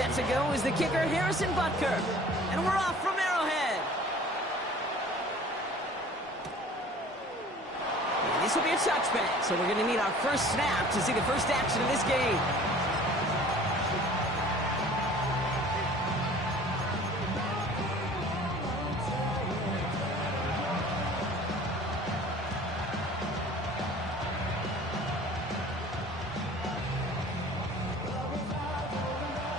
Set to go is the kicker, Harrison Butker. And we're off from Arrowhead. And this will be a touchback, so we're going to need our first snap to see the first action of this game.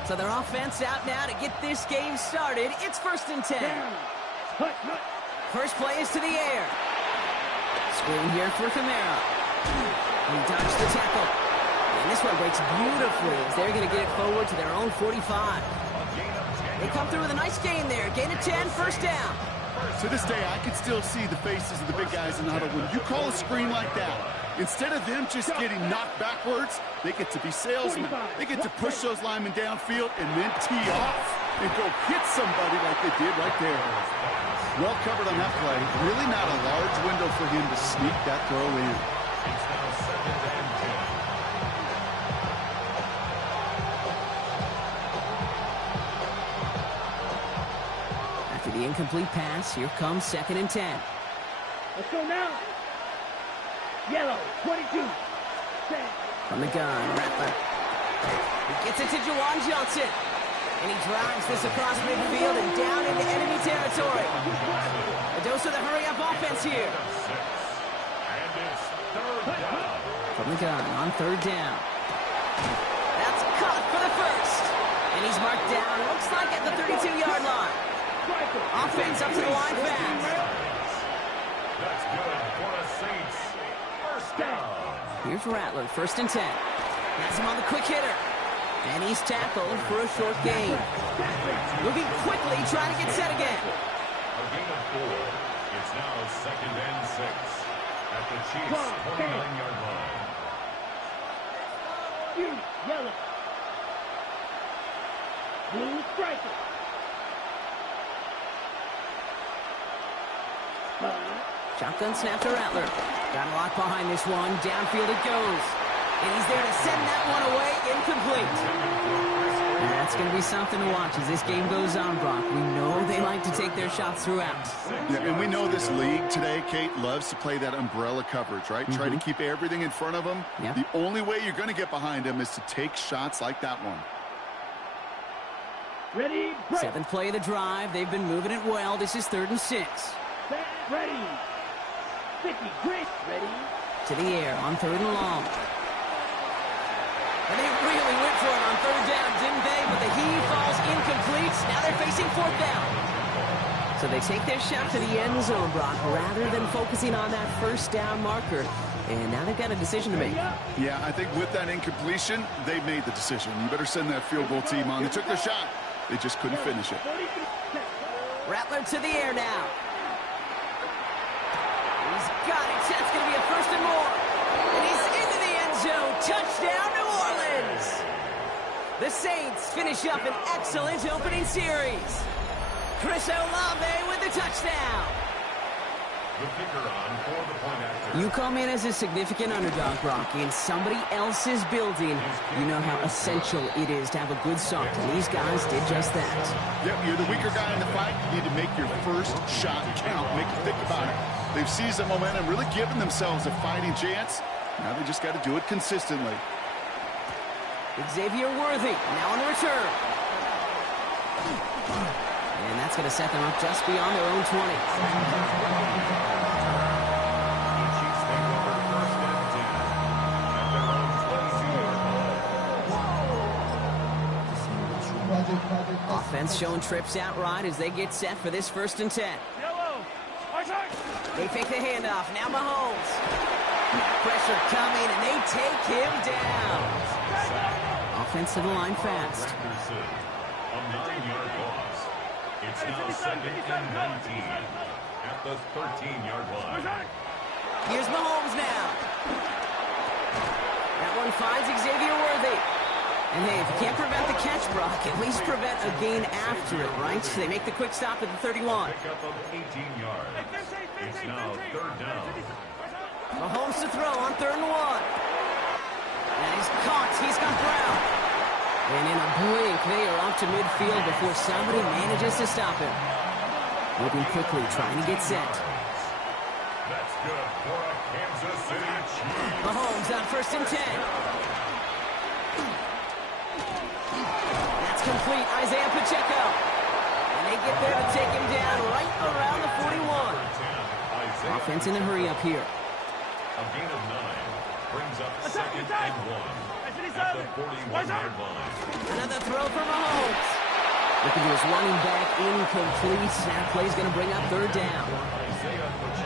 So their offense out now to get this game started. It's 1st and 10. First play is to the air. Screen here for Kamara. He dodged the tackle. And this one breaks beautifully as they're going to get it forward to their own 45. They come through with a nice gain there. Gain of 10, first down. To this day, I can still see the faces of the big guys in the huddle. When you call a screen like that, instead of them just getting knocked backwards, they get to be salesmen. They get to push those linemen downfield and then tee off and go hit somebody like they did right there. Well covered on that play. Really not a large window for him to sneak that throw in. It's now 2nd and 10. After the incomplete pass, here comes 2nd and 10. Let's go now. Yellow, 22. From the gun, Rattler. He gets it to Juwan Johnson. And he drives this across midfield and down into enemy territory. A dose of the hurry-up offense here. And it's 3rd down. From the gun on 3rd down. That's caught for the first. And he's marked down, looks like at the 32-yard line. Offense up to the line fast. That's good for the Saints. First down. Here's Rattler, 1st and 10. Has him on the quick hitter. And he's tackled for a short gain. Moving quickly, trying to get set again. A gain of 4. It's now 2nd and 6 at the Chiefs' 29-yard line. Yellow. Blue striker. Shotgun snap to Rattler. Got a lot behind this one. Downfield it goes. And he's there to send that one away. Incomplete. And that's going to be something to watch as this game goes on, Brock. We know they like to take their shots throughout. Yeah, and we know this league today, Kate, loves to play that umbrella coverage, right? Try to keep everything in front of them. Yep. The only way you're going to get behind them is to take shots like that one. Ready, break. 7th play of the drive. They've been moving it well. This is 3rd and 6. Ready. 50, great. Ready. To the air on 3rd and long. And they really went for it on 3rd down, didn't they? But the heave falls incomplete. Now they're facing 4th down. So they take their shot to the end zone, Brock, rather than focusing on that 1st down marker. And now they've got a decision to make. Yeah, I think with that incompletion, they made the decision. You better send that field goal team on. They took their shot. They just couldn't finish it. Rattler to the air now. He's got it. That's going to be a 1st and more. And he's into the end zone. Touchdown, New Orleans. The Saints finish up an excellent opening series. Chris Olave with the touchdown. The kicker on for the point after. You come in as a significant underdog, Brock, in somebody else's building. You know how essential it is to have a good start. And these guys did just that. Yep, you're the weaker guy in the fight. You need to make your first shot count. Make them think about it. They've seized the momentum, really given themselves a fighting chance. Now they just got to do it consistently. Xavier Worthy now on the return. And that's going to set them up just beyond their own 20. Chiefs take over 1st and 10 at their own 22-yard line. Offense showing trips out right as they get set for this 1st and 10. They fake the handoff. Now Mahomes. Pressure coming, and they take him down. Offense to the line fast. A 9-yard loss. It's now 2nd and 19 at the 13-yard line. Here's Mahomes now. That one finds Xavier Worthy. And hey, if you can't prevent the catch, Brock, at least prevent a gain after it, right? So they make the quick stop at the 31. Pick up of 18 yards. It's now 3rd down. Mahomes to throw on 3rd and 1. And he's caught. He's got Brown. And in a blink, they are off to midfield before somebody manages to stop him. Moving quickly, trying to get set. That's good for a Kansas City Chiefs. Mahomes on 1st and 10. That's complete. Isaiah Pacheco. And they get there to take him down right around the 41. Offense in a hurry up here. A gain of 9 brings up 2nd and 1 at the 41-yard line. Another throw for Mahomes. Looking to his running back, incomplete. That play's going to bring up 3rd down.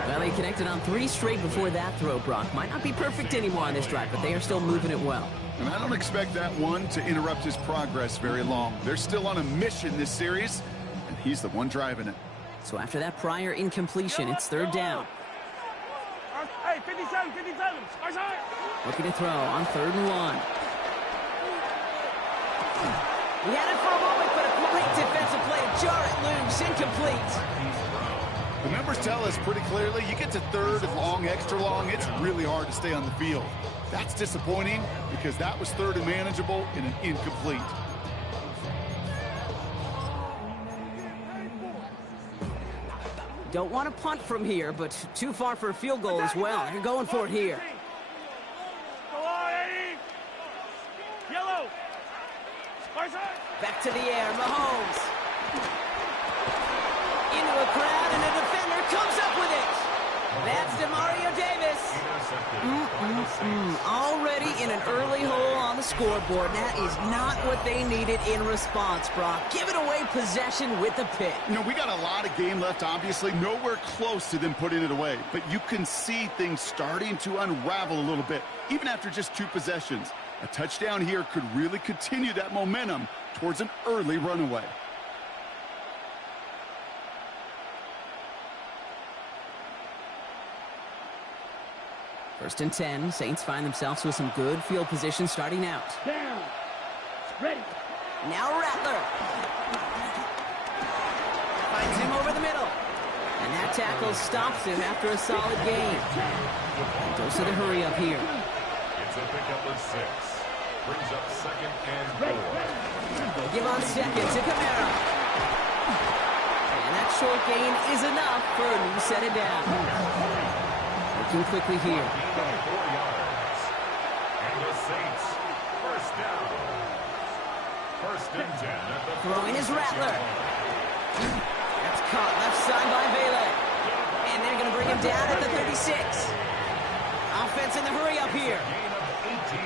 Well, they connected on 3 straight before that throw, Brock. Might not be perfect anymore on this drive, but they are still moving it well. And I don't expect that one to interrupt his progress very long. They're still on a mission this series, and he's the one driving it. So after that prior incompletion, it's 3rd down. Hey, 57, 57. Looking to throw on 3rd and 1. He had it for a moment, but a great defensive play. Jar it loose, incomplete. The numbers tell us pretty clearly, you get to 3rd and long, extra long, it's really hard to stay on the field. That's disappointing because that was 3rd and manageable in an incomplete. Don't want to punt from here, but too far for a field goal as well. They're going for it here. Go on, Eddie. Yellow. Back to the air, Mahomes. Into a crowd, and a defender comes up with it. That's DeMario Davis. Already in an early hole on the scoreboard. That is not what they needed in response, Brock. Giving away possession with the pick. You know, we got a lot of game left, obviously. Nowhere close to them putting it away. But you can see things starting to unravel a little bit, even after just 2 possessions. A touchdown here could really continue that momentum towards an early runaway. First and 10. Saints find themselves with some good field position starting out. Down. Ready. Now Rattler. Finds him over the middle. And that tackle stops him after a solid gain. Goes to the hurry up here. It's a pickup of 6. Brings up 2nd and 4. They'll give on 2nd to Kamara. And that short gain is enough for a new set it down. Working quickly here. 4 yards. And the Saints, 1st down. 1st and 10 at the Throwing is Rattler. That's caught left side by Bailey. And they're going to bring him down at the 36. Offense in the hurry up here. gain of 18.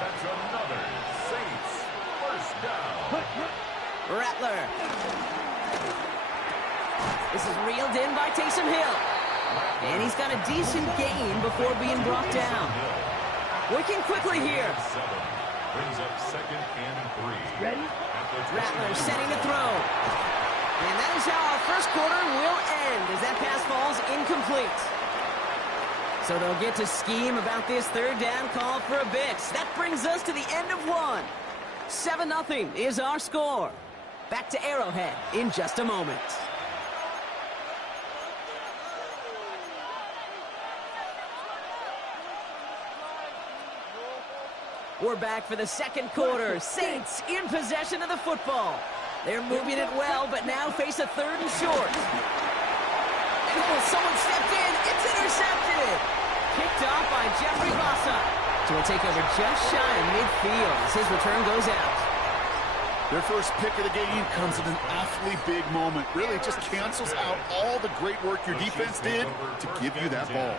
That's another Saints 1st down. Rattler. This is reeled in by Taysom Hill. And he's got a decent gain before being brought down. Working quickly here. 7 brings up 2nd and 3. Ready. Rattler setting to throw. And that is how our first quarter will end as that pass falls incomplete. So they'll get to scheme about this 3rd down call for a bit. That brings us to the end of 1. 7-0 is our score. Back to Arrowhead in just a moment. We're back for the 2nd quarter. Saints in possession of the football. They're moving it well, but now face a 3rd and short. And someone stepped in. It's intercepted. Picked off by Jeffrey Bossa. So we'll take over just shy of midfield as his return goes out. Their first pick of the game comes at an awfully big moment. Really just cancels out all the great work your defense did to give you that ball.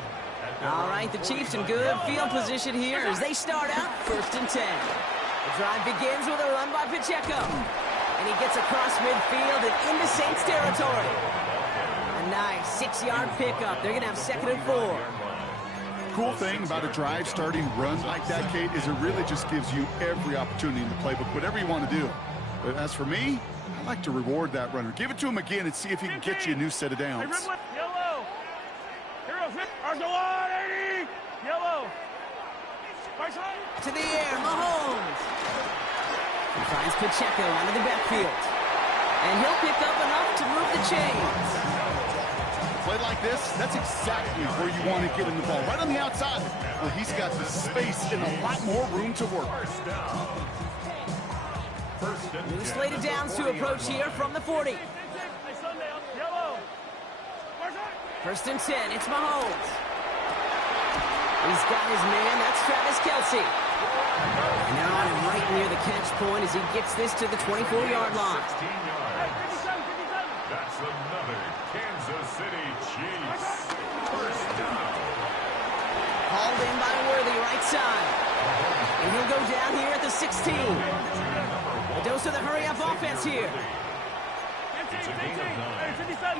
All right, the Chiefs in good field position here as they start out 1st and 10. The drive begins with a run by Pacheco. And he gets across midfield and into Saints territory. A nice 6-yard pickup. They're going to have 2nd and 4. Cool thing about a drive starting run like that, Kate, is it really just gives you every opportunity in the playbook, whatever you want to do. But as for me, I like to reward that runner. Give it to him again and see if he can get you a new set of downs. Yellow. Go on, Eddie. Yellow. To the air, Mahomes. He finds Pacheco out of the backfield. And he'll pick up enough to move the chains. Play like this, that's exactly where you want to get him the ball. Right on the outside, where he's got the space and a lot more room to work. New slated downs to approach here from the 40. Yellow. First and 10, it's Mahomes. He's got his man, that's Travis Kelce. And now on him right near the catch point as he gets this to the 24-yard line. 16 yards. That's another Kansas City Chiefs. First down. Hauled in by Worthy, right side. And he'll go down here at the 16. A dose of the hurry-up offense here. It's a gain of 9.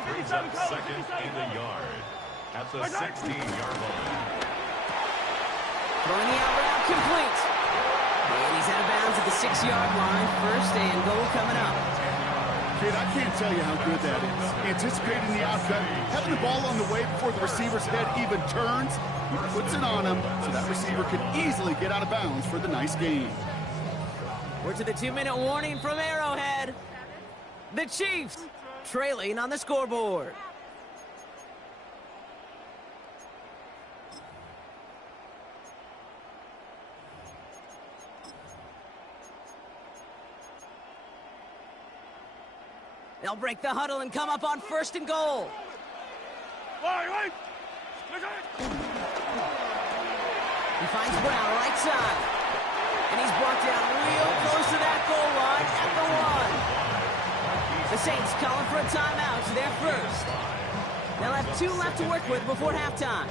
Brings up second in the yard at the 16-yard line. Throwing the out route complete. And he's out of bounds at the 6-yard line. First and goal coming up. Kid, I can't tell you how good that is. Anticipating the outcome, having the ball on the way before the receiver's head even turns, he puts it on him so that receiver can easily get out of bounds for the nice gain. We're to the 2-minute warning from Arrowhead. The Chiefs trailing on the scoreboard. They'll break the huddle and come up on first and goal. Wait. He finds Brown right side. And he's brought down real close to that goal line at the 1. The Saints calling for a timeout, so they're first. They'll have 2 left to work with before halftime.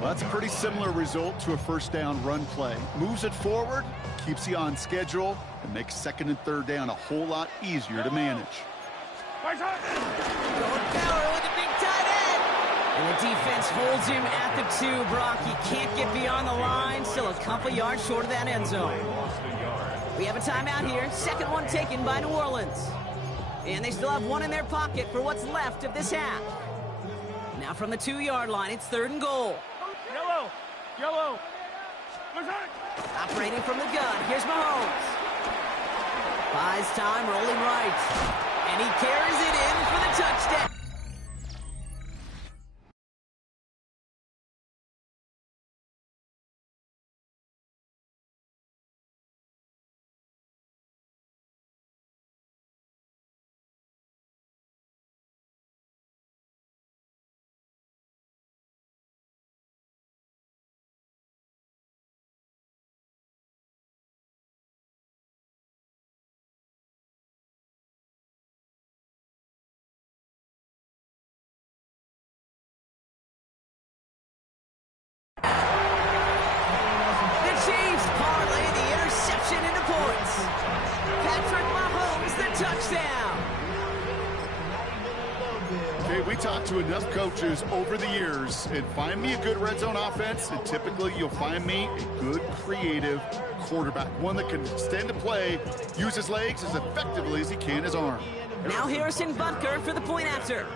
Well, that's a pretty similar result to a first down run play. Moves it forward, keeps you on schedule, and makes second and third down a whole lot easier to manage. Going power with a big tight end. And the defense holds him at the 2, Brock. He can't get beyond the line. Still a couple yards short of that end zone. We have a timeout here. Second one taken by New Orleans. And they still have 1 in their pocket for what's left of this half. Now from the 2-yard line, it's third and goal. Yellow. Operating from the gun, here's Mahomes. Buys time, rolling right. And he carries it in for the touchdown. Touchdown! Okay, we talked to enough coaches over the years, and find me a good red zone offense, and typically you'll find me a good, creative quarterback. One that can extend a play, use his legs as effectively as he can his arm. Now Harrison Butker for the point after.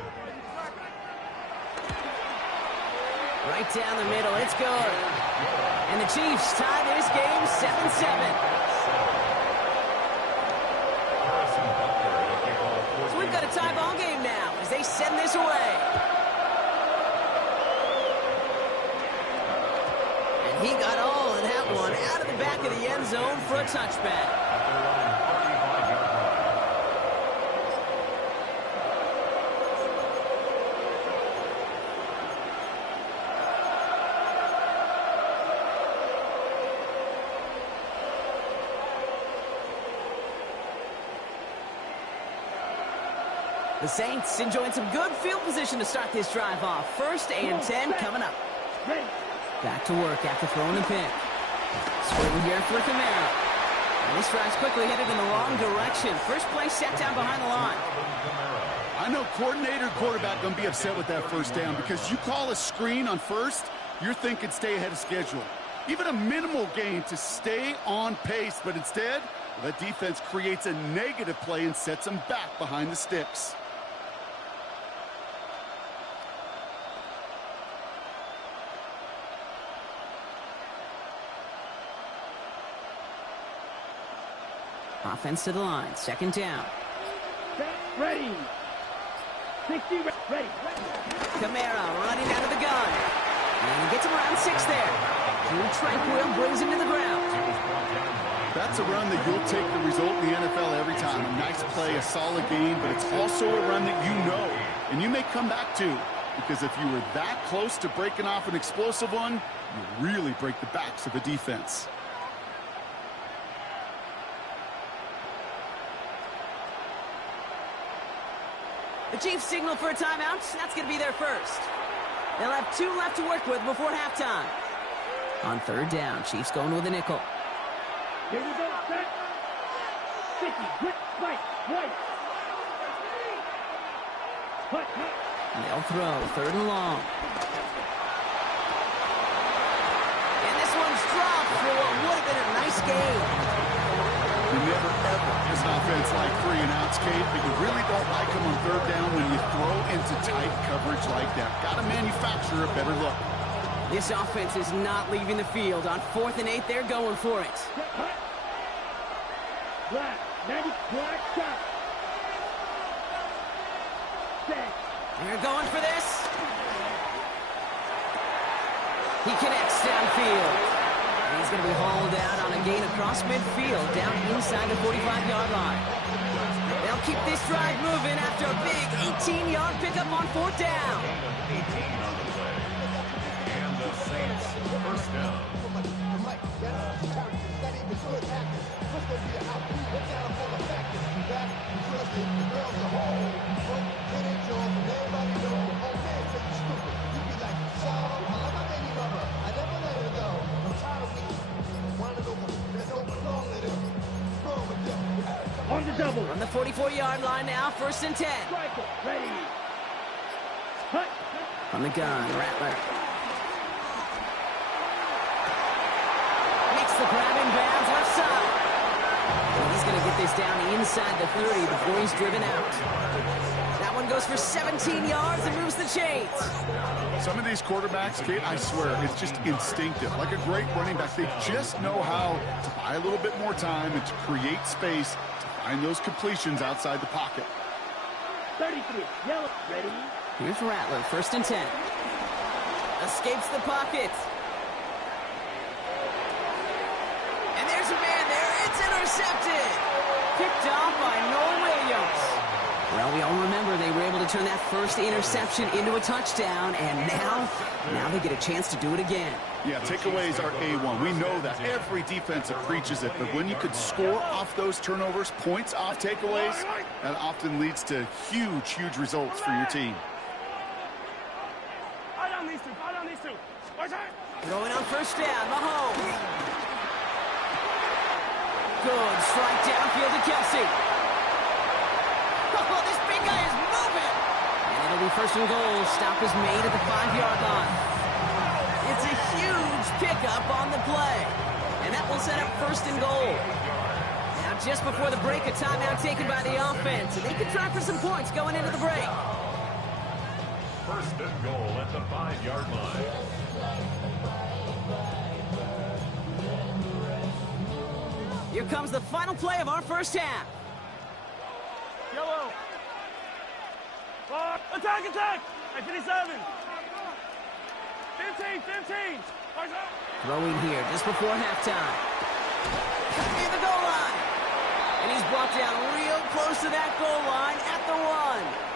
Right down the middle, it's good. And the Chiefs tie this game 7-7. So we've got a tie ball game now as they send this away. And he got all of that one out of the back of the end zone for a touchback. The Saints enjoying some good field position to start this drive off. First and 10 coming up. Back to work after throwing the pick. Swing here for Camara. And this drive's quickly headed in the wrong direction. First play set down behind the line. I know coordinator and quarterback going to be upset with that first down because you call a screen on first, you're thinking stay ahead of schedule. Even a minimal gain to stay on pace, but instead, the defense creates a negative play and sets them back behind the sticks. Offense to the line, second down. Ready. 60, ready. Camara running out of the gun. And he gets him around 6 there. Drew Tranquil brings him to the ground. That's a run that you'll take the result in the NFL every time. A nice play, a solid game, but it's also a run that you know, and you may come back to, because if you were that close to breaking off an explosive one, you really break the backs of a defense. The Chiefs signal for a timeout. That's going to be their first. They'll have 2 left to work with before halftime. On third down, Chiefs going with a nickel. Here we go, set. 50, quick, right, white. Cut. They'll throw, third and long. And this one's dropped for what would have been a nice game. You never, ever, as an offense, like 3 and outs, Kate, but you really don't like them on third down when you throw into tight coverage like that. Got to manufacture a better look. This offense is not leaving the field. On 4th and 8, they're going for it. Black, 90, black, shot. Set. They're going for this. He connects downfield. And he's going to be hauled out on a gain across midfield, down inside the 45-yard line. They'll keep this drive moving after a big 18-yard pickup on 4th down. 18 on the play. And the Saints first down. On the double. On the 44-yard line now, 1st and 10. Striker, ready. Cut. On the gun, Rattler. Makes the grab in bounds, left side. And he's going to get this down inside the 30 before he's driven out. That one goes for 17 yards and moves the chains. Some of these quarterbacks, Kate, I swear, it's just instinctive. Like a great running back, they just know how to buy a little bit more time and to create space to find those completions outside the pocket. 33, yellow, ready. Here's Rattler, 1st and 10. Escapes the pocket. And there's a man there. It's intercepted. Picked off by Noah Williams. Well, we all remember they were able to turn that first interception into a touchdown, and now they get a chance to do it again. Yeah, takeaways are A1. We know that. Every defense preaches it, but when you could score off those turnovers, points off takeaways, that often leads to huge, huge results for your team. Fight on these two, fight on these two. Throwing on 1st down, Mahomes. Good strike downfield to Kelsey. Oh, this big guy is moving. And it'll be 1st and goal. Stop is made at the 5-yard line. It's a huge pickup on the play. And that will set up 1st and goal. Now, just before the break, a timeout taken by the offense. And they can try for some points going into the break. 1st and goal at the 5-yard line. Here comes the final play of our first half. Yellow. Attack, attack. I 57. 15. Throwing here just before halftime. Near the goal line. And he's brought down real close to that goal line at the 1.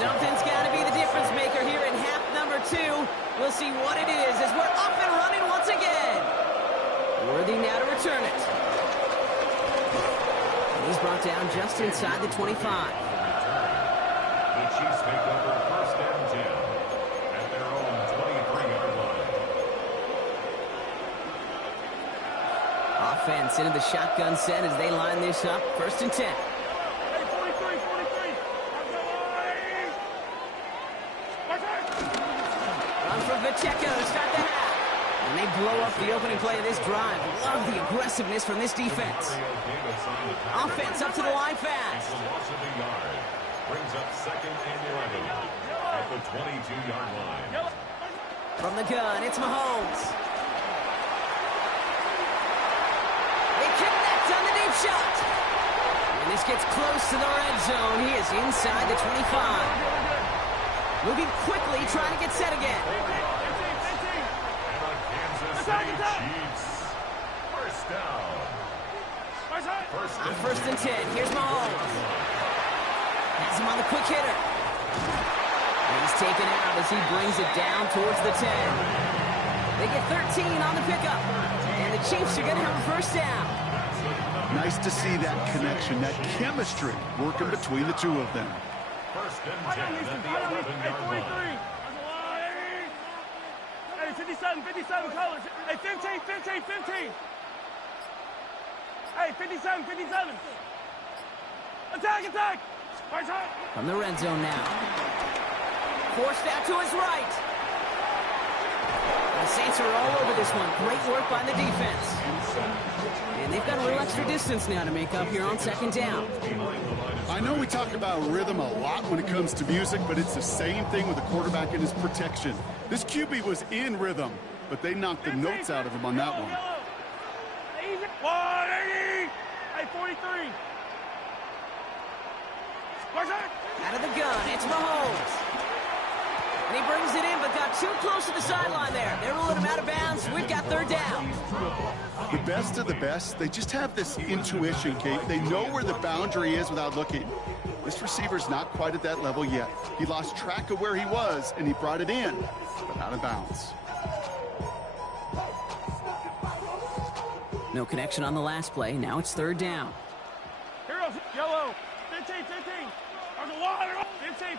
Something's got to be the difference maker here in half number 2. We'll see what it is as we're up and running once again. Worthy now to return it. And he's brought down just inside the 25. The Chiefs take over 1st and 10 at their own 23-yard line. Offense into the shotgun set as they line this up. 1st and 10. Hey, 43. Run from Pacheco to start the half. And they blow up the opening play of this drive. Love the aggressiveness from this defense. Offense up to the line fast. It's a loss of a yard. Brings up 2nd and 11 at the 22-yard line. From the gun, it's Mahomes. They connect on the deep shot. And This gets close to the red zone. He is inside the 25. Moving quickly, trying to get set again. Kansas City Chiefs. First down. On first and 10, here's Mahomes. Has him on the quick hitter. And he's taken out as he brings it down towards the 10. They get 13 on the pickup. And the Chiefs are going to have a first down. Nice to see that connection, that chemistry working between the two of them. First and 10 at the 11-yard line. Hey, 57 colors. Hey, 15. Hey, 57. Attack. From the red zone now. Forced out to his right. The Saints are all over this one. Great work by the defense. And they've got a little extra distance now to make up here on second down. I know we talk about rhythm a lot when it comes to music, but it's the same thing with the quarterback and his protection. This QB was in rhythm, but they knocked the notes out of him on that one. 180. Hey, 43. Out of the gun, it's Mahomes. And he brings it in, but got too close to the sideline there. They're ruling him out of bounds. We've got third down. The best of the best, they just have this intuition, Kate. They know where the boundary is without looking. This receiver's not quite at that level yet. He lost track of where he was, and he brought it in, but out of bounds. No connection on the last play. Now it's third down. Heroes, yellow. 15. There's a water. 15.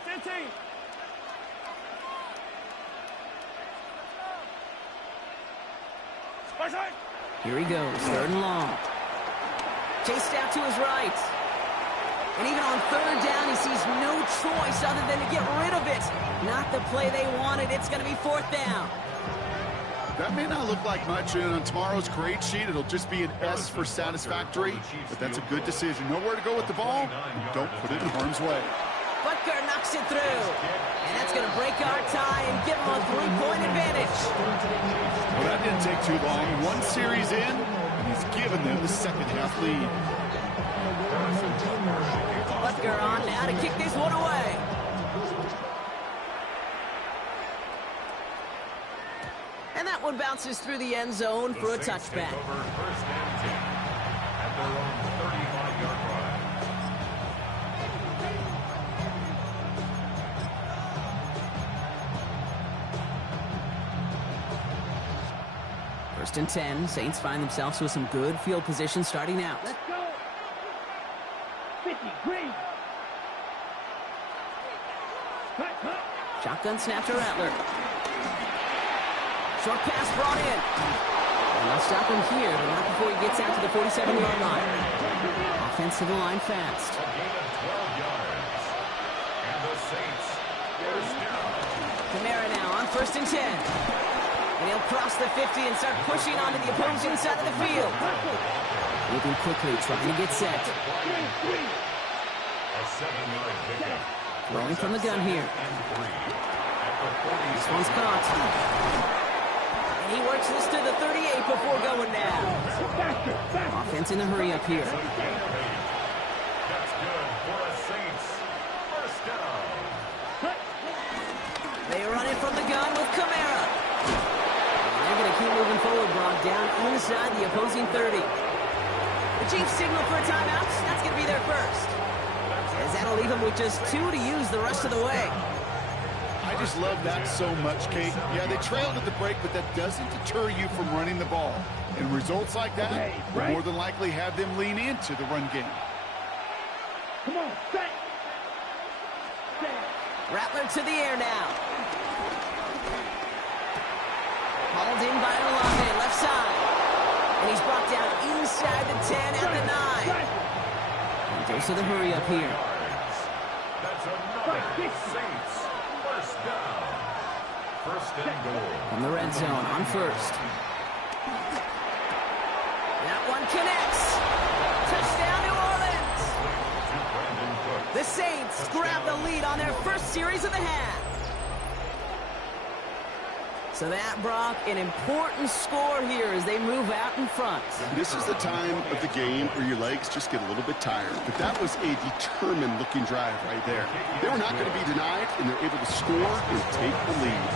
Here he goes, third and long. Chased out to his right. And even on third down, he sees no choice other than to get rid of it. Not the play they wanted. It's going to be fourth down. That may not look like much, and on tomorrow's grade sheet, it'll just be an S for satisfactory, but that's a good decision. Know where to go with the ball, and don't put it in harm's way. Butker knocks it through. And that's going to break our tie and give them a three-point advantage. Well, that didn't take too long. One series in, and he's given them the second half lead. Butker on now to kick this one away. And that one bounces through the end zone for a touchback. First and 10 at their own 35-yard line. First and 10. Saints find themselves with some good field position starting out. Let's go. 50, green. Cut. Shotgun snap to Rattler. Short pass brought in. And they'll stop him here, but not before he gets out to the 47-yard line. Offensive line fast. A gain of 12 yards. And the Saints first down. Kamara now on first and 10. And he'll cross the 50 and start pushing onto the opposing side of the field. Moving quickly, trying to get set. A 7-yard pickup. Throwing from the gun here. This one's caught. And he works this to the 38 before going down. Offense in a hurry up here. That's good for a Saints first down. They run it from the gun with Kamara. And they're going to keep moving forward, Brock, down inside the opposing 30. The Chiefs signal for a timeout. That's going to be their first. As that'll leave them with just 2 to use the rest of the way. I just love that so much, Kate. Yeah, they trailed at the break, but that doesn't deter you from running the ball. And results like that will more than likely have them lean into the run game. Come on, set. Rattler to the air now. Hauled in by Olave, left side. And he's brought down inside the 10 at the 9. And goes to the hurry up here. That's another Saints first down. First and goal. From the red zone on first. That one connects. Touchdown, New Orleans. The Saints grab the lead on their first series of the half. So that, Brock, an important score here as they move out in front. This is the time of the game where your legs just get a little bit tired. But that was a determined-looking drive right there. They were not going to be denied, and they're able to score and take the lead.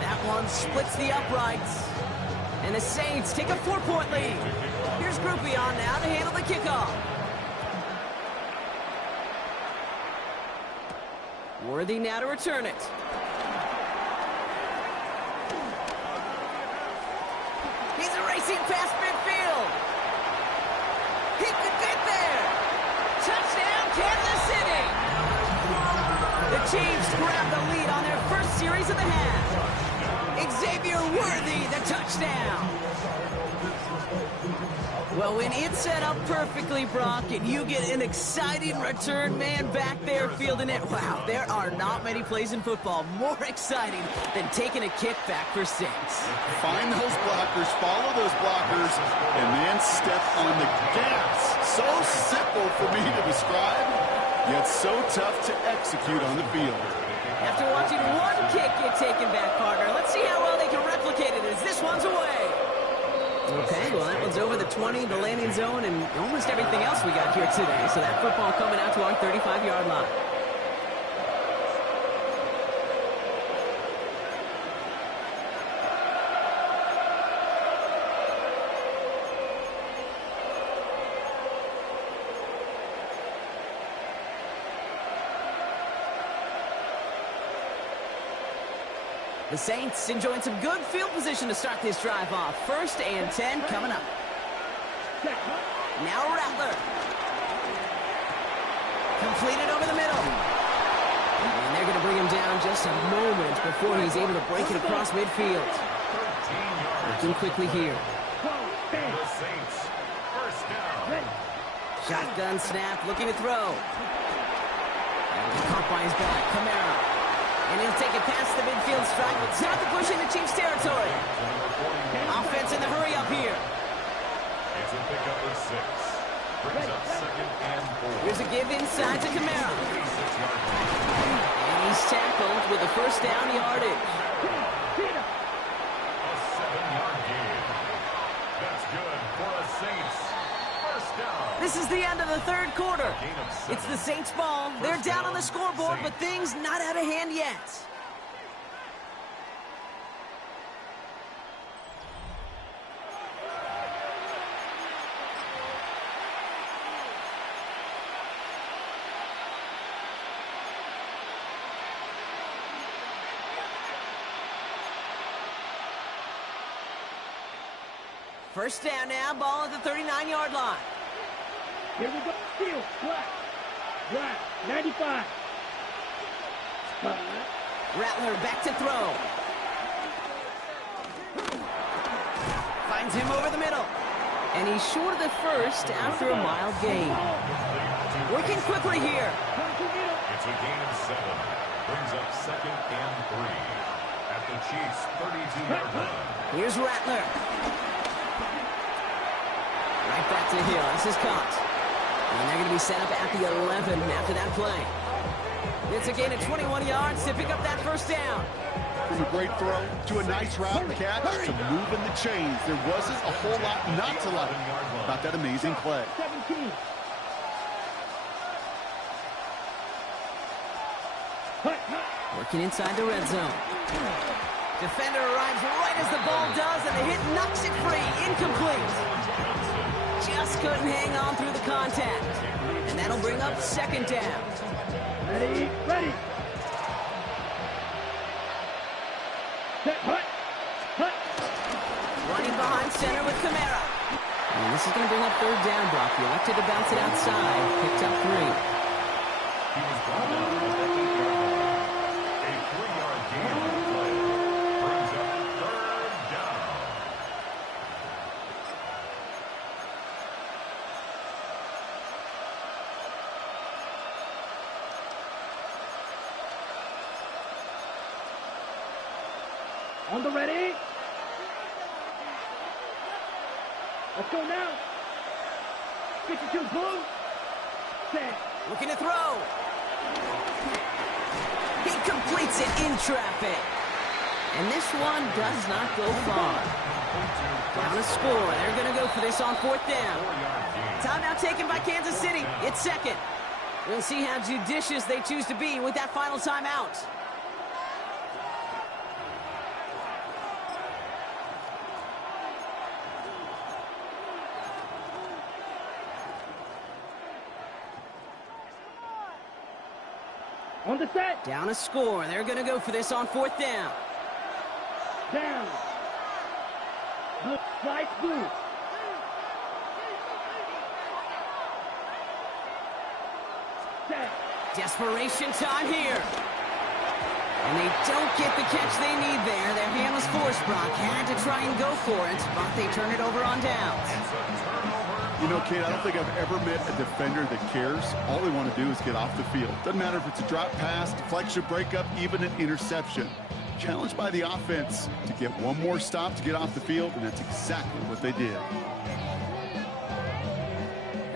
That one splits the uprights. And the Saints take a 4-point lead. Here's Groupie on now to handle the kickoff. Worthy now to return it. He's racing past midfield. He could get there. Touchdown, Kansas City. The Chiefs grab the lead on their first series of the half. Xavier Worthy, the touchdown. Well, when it's set up perfectly, Brock, and you get an exciting return man back there fielding it, wow, there are not many plays in football more exciting than taking a kick back for 6. Find those blockers, follow those blockers, and then step on the gas. So simple for me to describe, yet so tough to execute on the field. After watching one kick get taken back, partner, let's see how well they can replicate it as this one's away. Okay, well, that one's over the 20, the landing zone, and almost everything else we got here today. So that football coming out to our 35-yard line. The Saints enjoying some good field position to start this drive off. 1st and 10 coming up. Now Rattler. Completed over the middle. And they're going to bring him down just a moment before he's able to break it across midfield. Working quickly here. Shotgun snap, looking to throw. Caught by his back, Kamara. And he'll take it past the midfield strike, but it's not to push into Chiefs territory. Offense in the hurry up here. It's a pickup of 6. Brings up 2nd and 4. Here's a give inside to Kamara. And he's tackled with the first down yardage. A 7-yard gain. That's good for a Saints. First down. This is the end of the 3rd quarter. It's the Saints' ball. They're down on the scoreboard, but things not out of hand yet. First down now, ball at the 39-yard line. Here we go. Steal. Black. 95. Rattler back to throw. Finds him over the middle. And he's short of the first after a mild gain. Working quickly here. It's a gain of 7. Brings up 2nd and 3. At the Chiefs' 32-yard line. Here's Rattler. Right back to Hill. This is caught. And they're going to be set up at the 11 after that play. It's a gain of 21 yards to pick up that first down. From a great throw to a nice route and catch to moving the chains. There wasn't a whole lot not to like about that amazing play. 17. Working inside the red zone. Defender arrives right as the ball does, and the hit knocks it free. Incomplete. Just couldn't hang on through the contact. And that'll bring up 2nd down. Ready. Running behind center with Kamara. And this is going to bring up 3rd down, Brock. He elected to bounce it outside. Picked up 3. He was brought down at the 8-yard line. A 3-yard gain on the play. Brings up 3rd down. On the ready. Let's go now. 52 blue. Set. Looking to throw. He completes it in traffic. And this one does not go far. Down a score. They're going to go for this on 4th down. Timeout taken by Kansas City. It's 2nd. We'll see how judicious they choose to be with that final timeout. On the set. Down a score. They're going to go for this on 4th down. Down. Blue. Slide blue. Set. Desperation time here. And they don't get the catch they need there. Their hand was forced. Brock had to try and go for it, but they turn it over on downs. You know, Kate, I don't think I've ever met a defender that cares. All they want to do is get off the field. Doesn't matter if it's a drop pass, deflection, breakup, even an interception. Challenged by the offense to get one more stop to get off the field, and that's exactly what they did.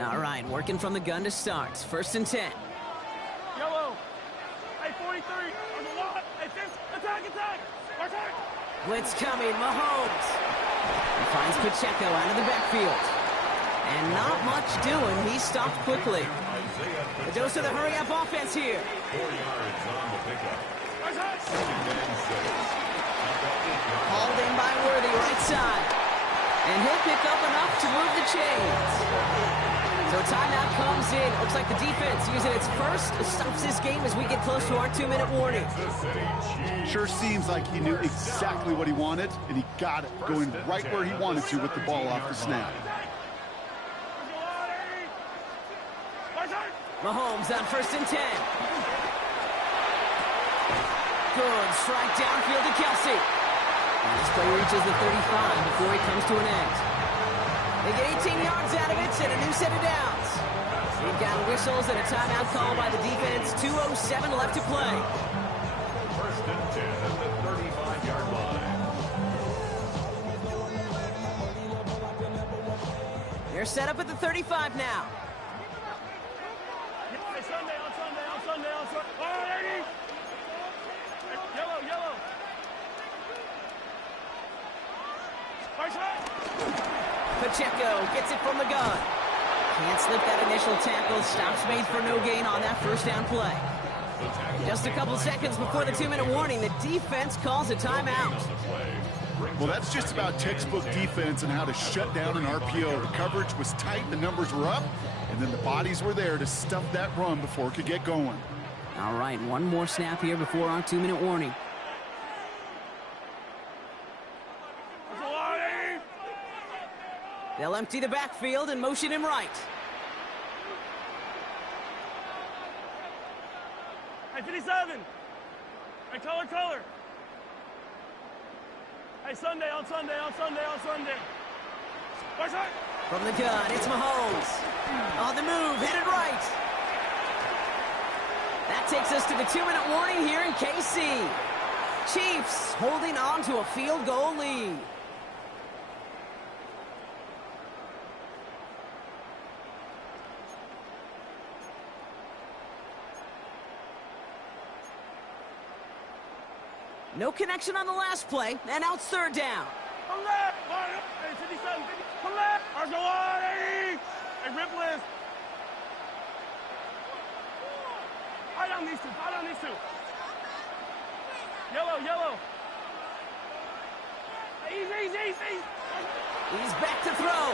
All right, working from the gun to start. 1st and 10. Yellow. Hey, 43. On the lot. Hey, fifth. Attack, attack. Attack. Blitz coming. Mahomes. He finds Pacheco out of the backfield. And not much doing. He stopped quickly. A dose of the hurry-up offense here. 4 yards on the pickup. Hauled in by Worthy, right side. And he'll pick up enough to move the chains. So timeout comes in. Looks like the defense using its first stops this game as we get close to our 2-minute warning. Sure seems like he knew exactly what he wanted, and he got it, going right where he wanted to with the ball off the snap. Mahomes on 1st and 10. Good strike downfield to Kelsey. And this play reaches the 35 before he comes to an end. They get 18 yards out of it and a new set of downs. We've got whistles and a timeout call by the defense. 2:07 left to play. 1st and 10 at the 35-yard line. They're set up at the 35 now. Sunday, on Sunday, on Sunday, on Sunday. All right, ladies. Yellow, yellow. Pacheco gets it from the gun. Can't slip that initial tackle. Stops made for no gain on that 1st down play. Just a couple seconds before the 2-minute warning, the defense calls a timeout. Well, that's just about textbook defense and how to shut down an RPO. The coverage was tight, the numbers were up, and then the bodies were there to stuff that run before it could get going. All right, one more snap here before our 2-minute warning. They'll empty the backfield and motion him right. Hey, 57. Hey, color. Hey, Sunday, on Sunday, on Sunday, on Sunday. From the gun, it's Mahomes. On the move, headed right. That takes us to the 2-minute warning here in KC. Chiefs holding on to a field goal lead. No connection on the last play, and now it's 3rd down. Come left. Hey, 57. Come left. Arjolani. Hey, rip list. Fight on these two. Yellow. Easy. He's back to throw.